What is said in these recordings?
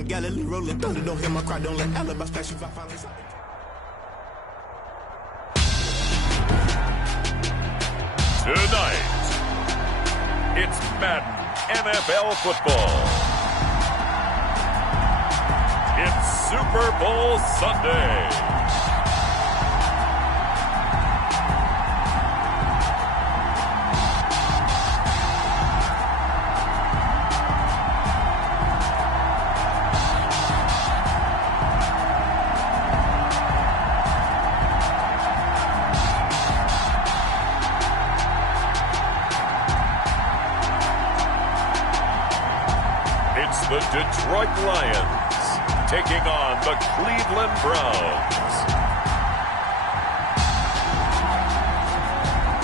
in Galilee, rolling thunder. Don't hear my cry, don't let alibis flash you. I finally saw it. Tonight, it's Madden NFL football. It's Super Bowl Sunday. The Detroit Lions taking on the Cleveland Browns.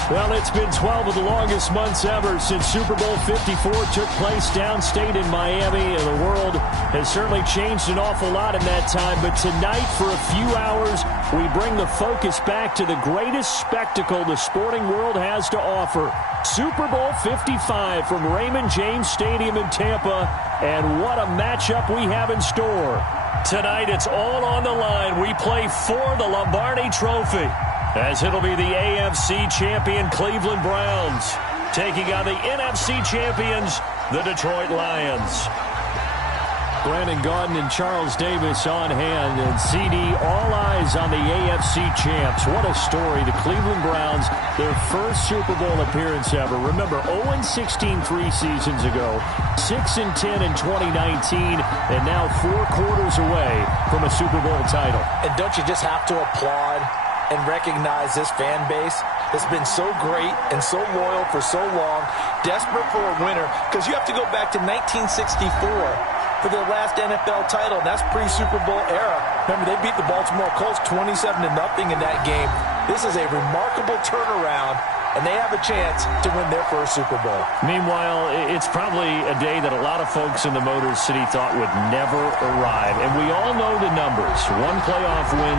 Well, it's been 12 of the longest months ever since Super Bowl 54 took place downstate in Miami, and the world has certainly changed an awful lot in that time. But tonight, for a few hours, we bring the focus back to the greatest spectacle the sporting world has to offer. Super Bowl 55 from Raymond James Stadium in Tampa, and what a matchup we have in store. Tonight, it's all on the line. We play for the Lombardi Trophy, as it'll be the AFC champion Cleveland Browns taking on the NFC champions, the Detroit Lions. Brandon Gaudin and Charles Davis on hand, and CD, all eyes on the AFC champs. What a story. The Cleveland Browns, their first Super Bowl appearance ever. Remember, 0-16 3 seasons ago, 6-10 in 2019, and now 4 quarters away from a Super Bowl title. And don't you just have to applaud and recognize this fan base that's been so great and so loyal for so long, desperate for a winner, because you have to go back to 1964 for their last NFL title, and that's pre-Super Bowl era. Remember, they beat the Baltimore Colts 27-0 in that game. This is a remarkable turnaround, and they have a chance to win their first Super Bowl. Meanwhile, it's probably a day that a lot of folks in the Motor City thought would never arrive, and we all know the numbers. 1 playoff win.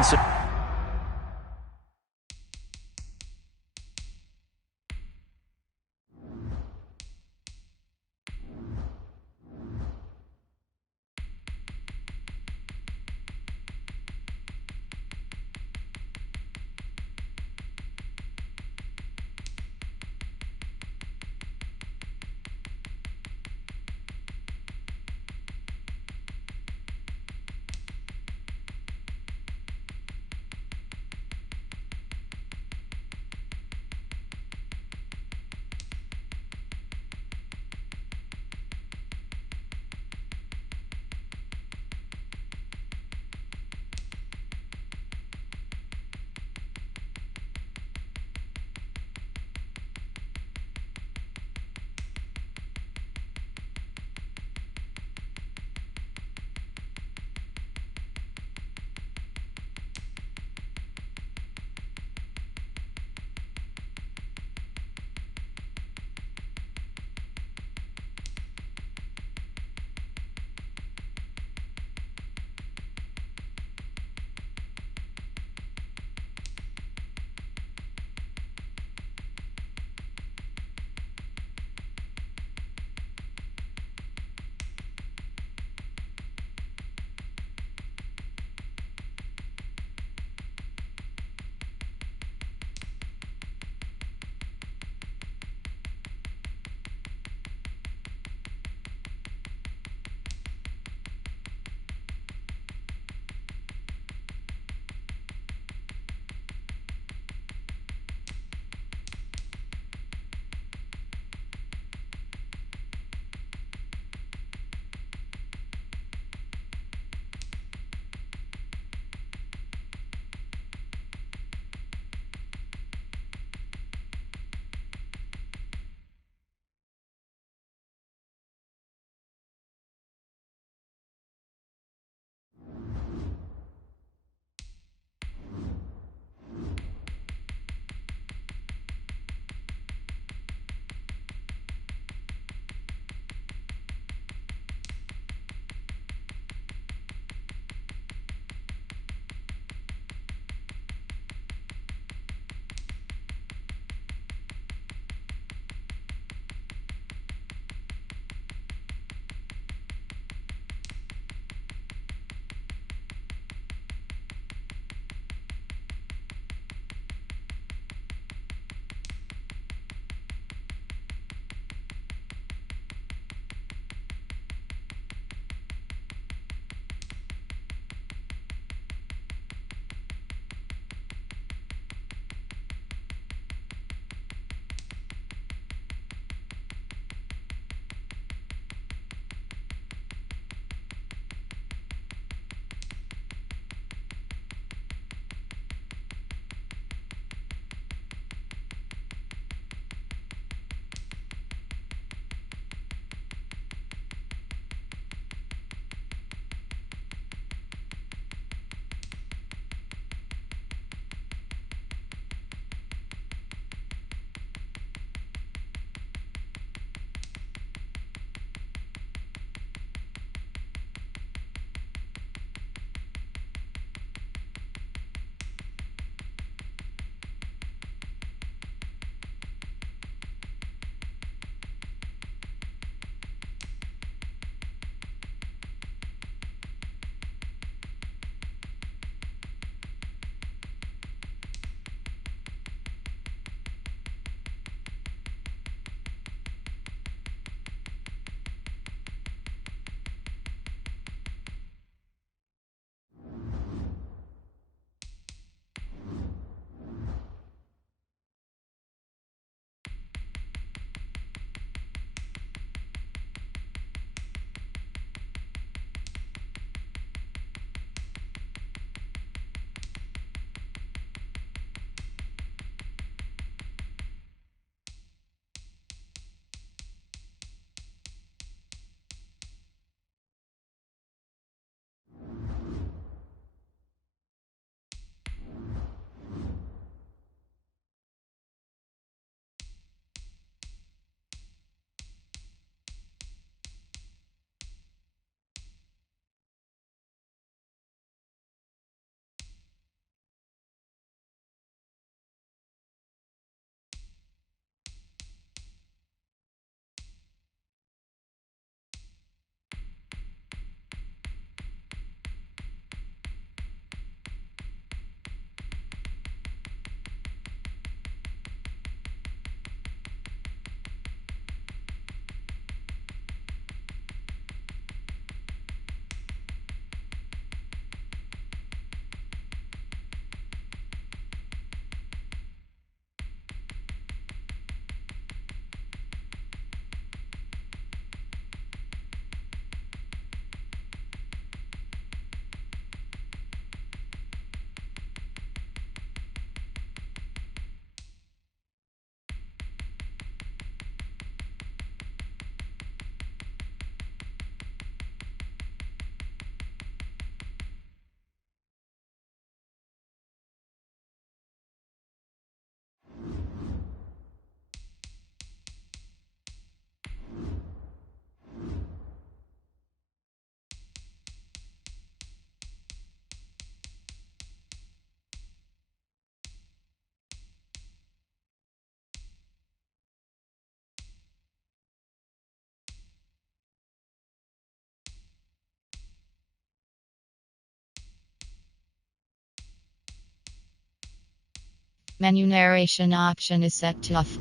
Menu narration option is set to off.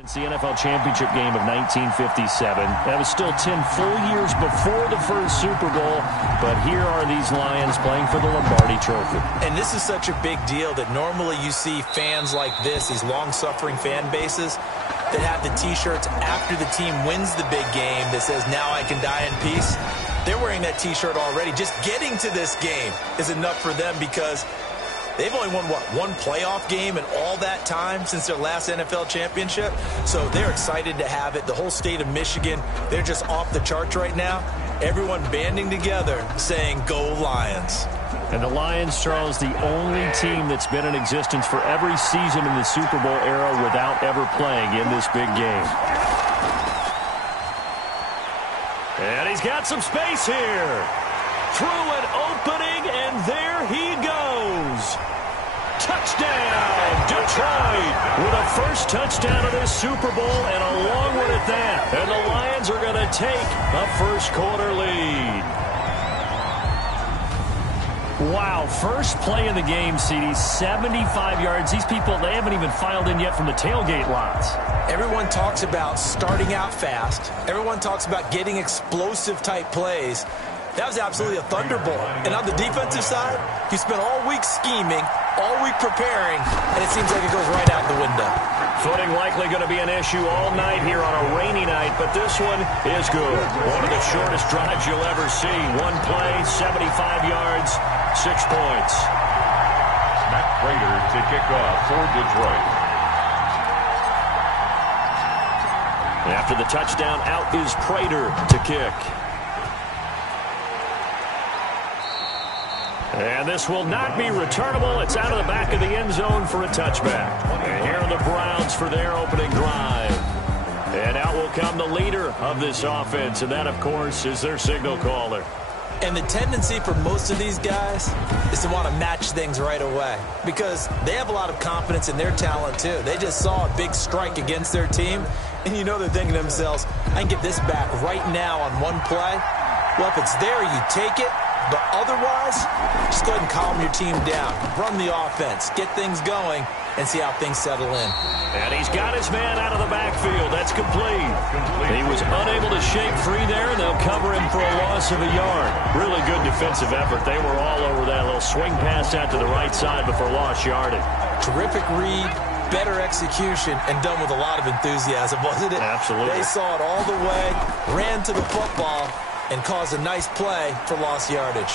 It's the NFL Championship game of 1957. That was still 10 full years before the first Super Bowl, but here are these Lions playing for the Lombardi Trophy. And this is such a big deal that normally you see fans like this, these long-suffering fan bases, that have the T-shirts after the team wins the big game that says, "Now I can die in peace." They're wearing that T-shirt already. Just getting to this game is enough for them because they've only won, what, one playoff game in all that time since their last NFL championship? So they're excited to have it. The whole state of Michigan, they're just off the charts right now. Everyone banding together saying, "Go Lions." And the Lions, Charles, the only team that's been in existence for every season in the Super Bowl era without ever playing in this big game. And he's got some space here. Through an opening, and there he goes. Touchdown, Detroit, with a first touchdown of this Super Bowl, and a long one at that. And the Lions are going to take a first-quarter lead. Wow, first play of the game, CD, 75 yards. These people, they haven't even filed in yet from the tailgate lots. Everyone talks about starting out fast. Everyone talks about getting explosive-type plays. That was absolutely a thunderbolt. And on the defensive side, you spent all week scheming, all week preparing, and it seems like it goes right out the window. Footing likely going to be an issue all night here on a rainy night, but this one is good. One of the shortest drives you'll ever see. One play, 75 yards, 6 points. Matt Prater to kick off for Detroit. After the touchdown, out is Prater to kick. And this will not be returnable. It's out of the back of the end zone for a touchback. And here are the Browns for their opening drive. And out will come the leader of this offense, and that, of course, is their signal caller. And the tendency for most of these guys is to want to match things right away because they have a lot of confidence in their talent, too. They just saw a big strike against their team, and you know they're thinking to themselves, I can get this back right now on one play. Well, if it's there, you take it. But otherwise, just go ahead and calm your team down. Run the offense. Get things going and see how things settle in. And he's got his man out of the backfield. That's complete. He was unable to shake free there, and they'll cover him for a loss of a yard. Really good defensive effort. They were all over that little swing pass out to the right side before lost yardage. Terrific read, better execution, and done with a lot of enthusiasm, wasn't it? Absolutely. They saw it all the way, ran to the football, and caused a nice play for lost yardage.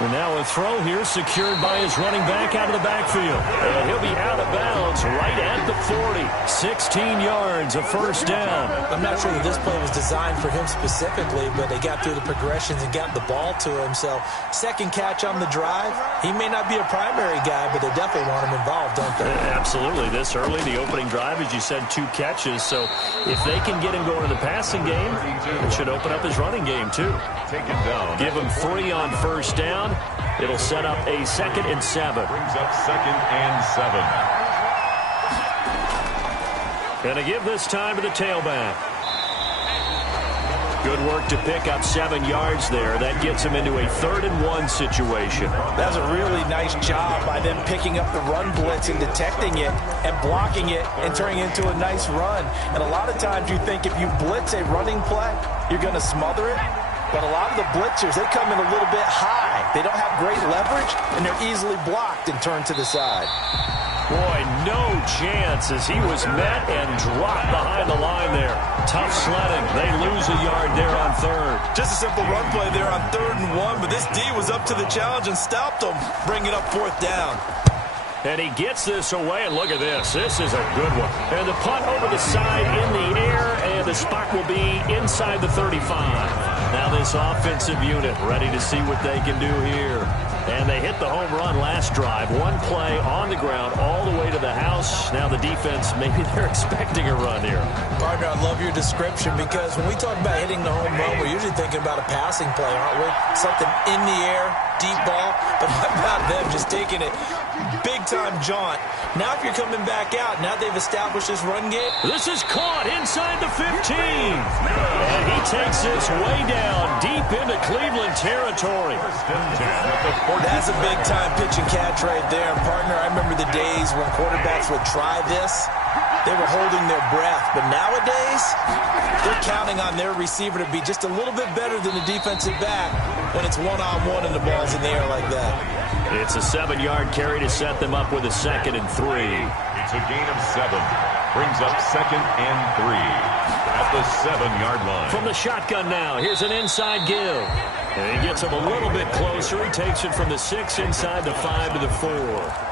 And now a throw here secured by his running back out of the backfield. And he'll be out of bounds right at the 40. 16 yards, a first down. I'm not sure that this play was designed for him specifically, but they got through the progressions and got the ball to him. So second catch on the drive. He may not be a primary guy, but they definitely want him involved, don't they? Absolutely. This early, the opening drive, as you said, 2 catches. So if they can get him going in the passing game, it should open up his running game too. Take it down. Give him 3 on first down. It'll set up a 2nd and 7. Brings up 2nd and 7. Gonna give this time to the tailback. Good work to pick up 7 yards there. That gets him into a 3rd and 1 situation. That's a really nice job by them picking up the run blitz and detecting it and blocking it and turning it into a nice run. And a lot of times you think if you blitz a running play, you're going to smother it. But a lot of the blitzers, they come in a little bit high. They don't have great leverage, and they're easily blocked and turned to the side. Boy, no chance as he was met and dropped behind the line there. Tough sledding. They lose a yard there on 3rd. Just a simple run play there on 3rd and 1, but this D was up to the challenge and stopped them, bringing up 4th down. And he gets this away, and look at this. This is a good one. And the punt over the side in the air, and the spot will be inside the 35. Now this offensive unit ready to see what they can do here. And they hit the home run last drive. 1 play on the ground all the way to the house. Now the defense, maybe they're expecting a run here. Partner, I love your description because when we talk about hitting the home run, we're usually thinking about a passing play, aren't we? Something in the air, deep ball, but how about them just taking it big-time jaunt. Now if you're coming back out, now they've established this run game. This is caught inside the 15. And he takes this way down deep into Cleveland territory. That's a big-time pitch and catch right there. And partner, I remember the days when quarterbacks would try this. They were holding their breath. But nowadays, they're counting on their receiver to be just a little bit better than the defensive back when it's one-on-one and the ball's in the air like that. It's a 7-yard carry to set them up with a 2nd and 3. It's a gain of 7. Brings up 2nd and 3 at the 7-yard line. From the shotgun now, here's an inside give. And he gets him a little bit closer. He takes it from the 6 inside the 5 to the 4.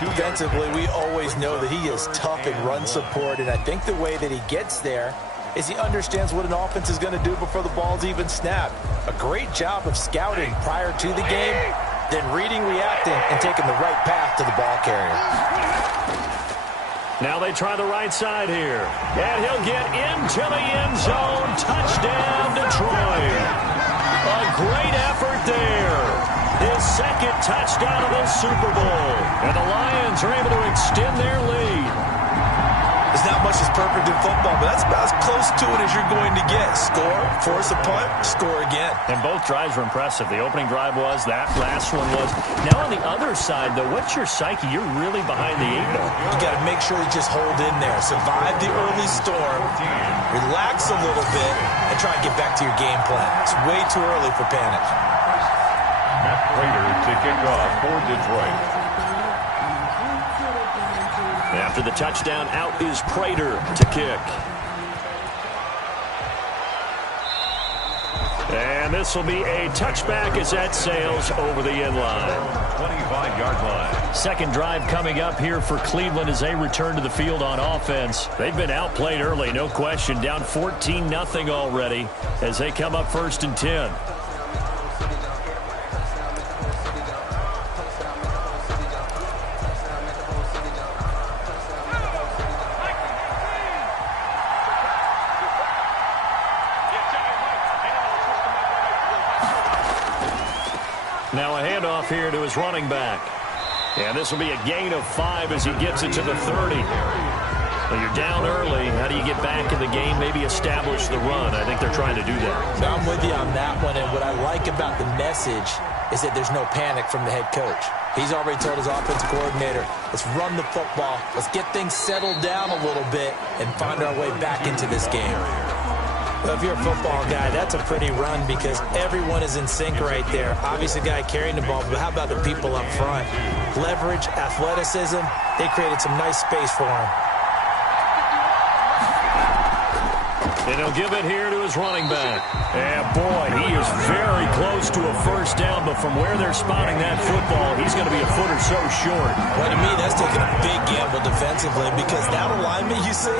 Defensively, we always know that he is tough in run support, and I think the way that he gets there is he understands what an offense is going to do before the ball's even snapped. A great job of scouting prior to the game, then reading, reacting, and taking the right path to the ball carrier. Now they try the right side here. And he'll get into the end zone. Touchdown, Detroit. A great effort there. His 2nd touchdown of the Super Bowl. And the Lions are able to extend their lead. There's not much that's perfect in football, but that's about as close to it as you're going to get. Score, force a punt, score again. And both drives were impressive. The opening drive was, that last one was. Now on the other side, though, what's your psyche? You're really behind the 8 ball. You got to make sure you just hold in there. Survive the early storm, relax a little bit, and try and get back to your game plan. It's way too early for panic. Matt Prater to kick off for Detroit. After the touchdown, out is Prater to kick. And this will be a touchback as that sails over the end line. 25-yard line. 2nd drive coming up here for Cleveland as they return to the field on offense. They've been outplayed early, no question. Down 14-0 already as they come up 1st and 10. Now a handoff here to his running back. And this will be a gain of 5 as he gets it to the 30. Well, you're down early. How do you get back in the game? Maybe establish the run. I think they're trying to do that. I'm with you on that one. And what I like about the message is that there's no panic from the head coach. He's already told his offensive coordinator, let's run the football. Let's get things settled down a little bit and find our way back into this game. Well, if you're a football guy, that's a pretty run because everyone is in sync right there. Obviously, the guy carrying the ball, but how about the people up front? Leverage, athleticism, they created some nice space for him. And he'll give it here to his running back. And boy, he is very close to a 1st down, but from where they're spotting that football, he's going to be a foot or so short. Well, to me, that's taking a big gamble defensively because that alignment you see,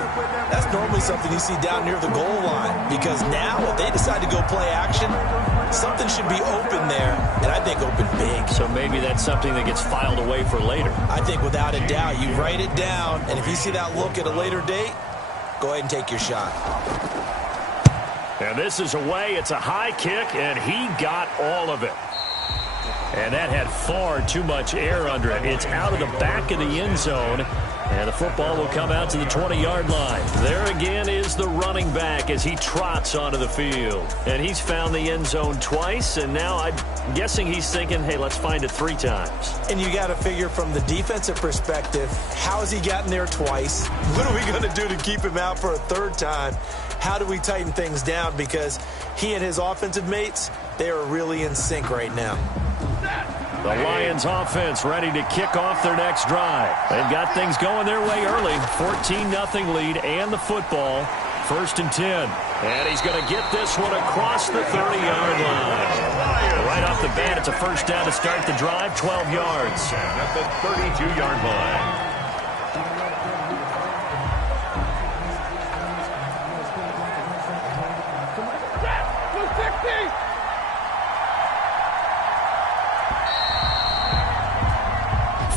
that's normally something you see down near the goal line. Because now, if they decide to go play action, something should be open there, and I think open big. So maybe that's something that gets filed away for later. I think without a doubt, you write it down, and if you see that look at a later date, go ahead and take your shot. And this is away. It's a high kick, and he got all of it. And that had far too much air under it. It's out of the back of the end zone, and the football will come out to the 20-yard line. There again is the running back as he trots onto the field. And he's found the end zone twice, and now I'm guessing he's thinking, hey, let's find it 3 times. And you got to figure from the defensive perspective, how has he gotten there twice? What are we going to do to keep him out for a 3rd time? How do we tighten things down? Because he and his offensive mates, they are really in sync right now. The Lions offense ready to kick off their next drive. They've got things going their way early. 14-0 lead and the football. 1st and 10. And he's going to get this one across the 30-yard line. Right off the bat, it's a 1st down to start the drive, 12 yards. At the 32-yard line.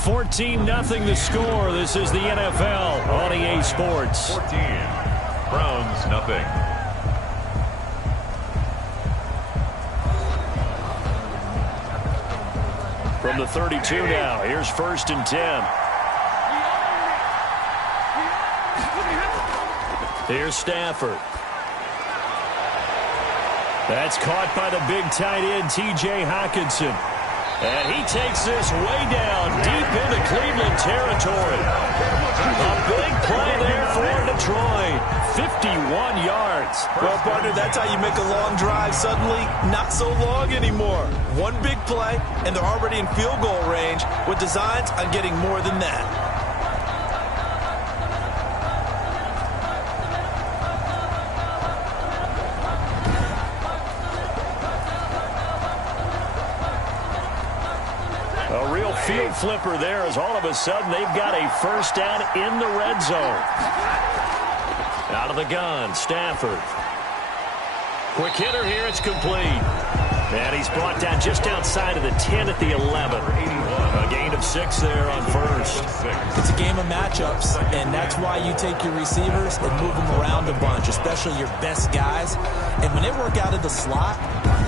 14-0 the score. This is the NFL on EA Sports. 14. Browns, nothing. From the 32 now, here's 1st and 10. Here's Stafford. That's caught by the big tight end, T.J. Hockenson. And he takes this way down, deep into Cleveland territory. A big play there for Detroit. 51 yards. Well, partner, that's how you make a long drive suddenly not so long anymore. One big play, and they're already in field goal range with designs on getting more than that. A real field flipper there as all of a sudden they've got a 1st down in the red zone. Out of the gun, Stafford. Quick hitter here, it's complete. And he's brought down just outside of the 10 at the 11. A gain of 6 there on 1st. It's a game of matchups, and that's why you take your receivers and move them around a bunch, especially your best guys. And when they work out of the slot,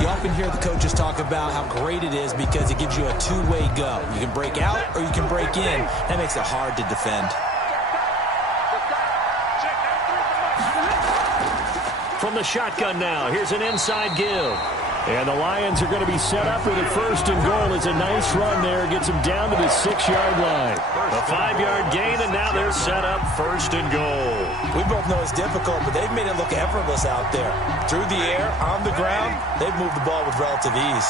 you often hear the coaches talk about how great it is because it gives you a two-way go. You can break out or you can break in. That makes it hard to defend. From the shotgun now, here's an inside give. And the Lions are going to be set up with a 1st and goal. It's a nice run there. Gets them down to the 6-yard line. A 5-yard gain, and now they're set up 1st and goal. We both know it's difficult, but they've made it look effortless out there. Through the air, on the ground, they've moved the ball with relative ease.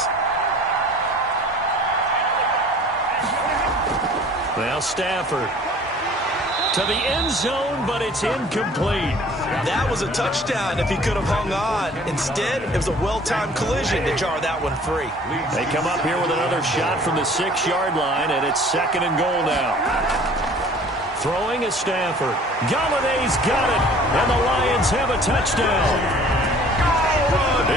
Now Stafford to the end zone, but it's incomplete. That was a touchdown if he could have hung on. Instead, it was a well-timed collision to jar that one free. They come up here with another shot from the 6-yard line, and it's 2nd and goal now. Throwing is Stafford. Galladay's got it, and the Lions have a touchdown.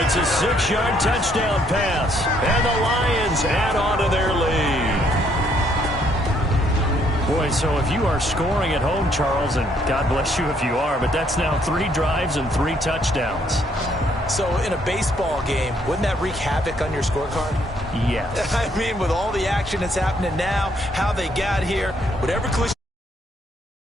It's a 6-yard touchdown pass, and the Lions add on to their lead. Boy, so if you are scoring at home, Charles, and God bless you if you are, but that's now 3 drives and 3 touchdowns. So in a baseball game, wouldn't that wreak havoc on your scorecard? Yes. I mean, with all the action that's happening now, how they got here, whatever cliche